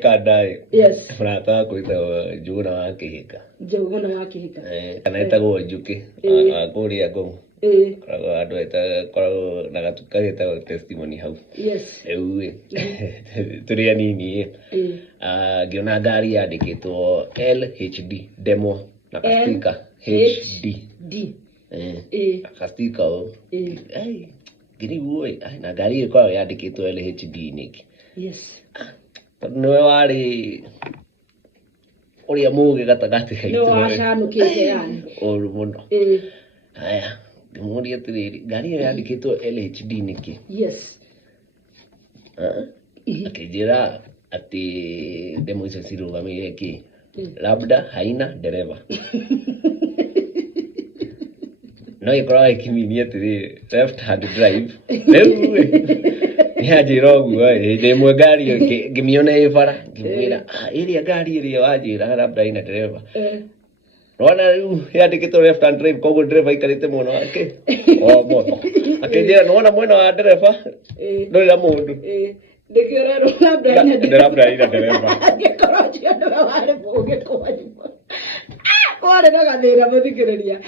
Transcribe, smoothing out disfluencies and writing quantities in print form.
Kandai. Yes. Frata kuita Juna wa Kihika. Juna wa Kihika. Kana etagwo Njuki kuria Ngong. Koragwo andũ koragwo na gatuka getagwo testimony hau. Yes. Rĩu tũrĩ anini ngĩona ngari yandĩkĩtwo LHD demo na kastika HD. Kastika ngĩrigwo na ngari ĩkoragwo yandĩkĩtwo LHD nĩkĩ. Yes. Nĩwe warĩ ũrĩa mũũgĩ gatagatĩ gaitũ. Nĩwe wacanũkĩte yani. Ũru mũno. Haya, ngĩmũũria atĩrĩrĩ, ngari ĩyo yandĩkĩtwo LHD nĩkĩ? Yes. Akĩnjĩra atĩ demo icio cirũgamĩrĩire kĩ? Labda haina dereva. No ĩkoragwo ĩkĩminia atĩrĩrĩ, left hand drive. Rĩu nĩanjĩra ũguo hĩndĩ ĩmwe ngari ĩyo ngĩmĩona ĩ bara ngĩmwĩra ĩrĩa ngari ĩrĩa wanjĩra labda haina dereva. Rona rĩu yandĩkĩtwo left hand drive koguo dereva aikarĩte mwena wake wa motho. Akĩnjĩra nĩwona mwena wa dereva ndũrĩ na mũndũ. Ndĩkĩrerwo labda haina dereva. Angĩkorwo ũcio nĩwe warĩ mũũgĩ kwanyu. Kwarĩ na gathĩna mũthikĩrĩria.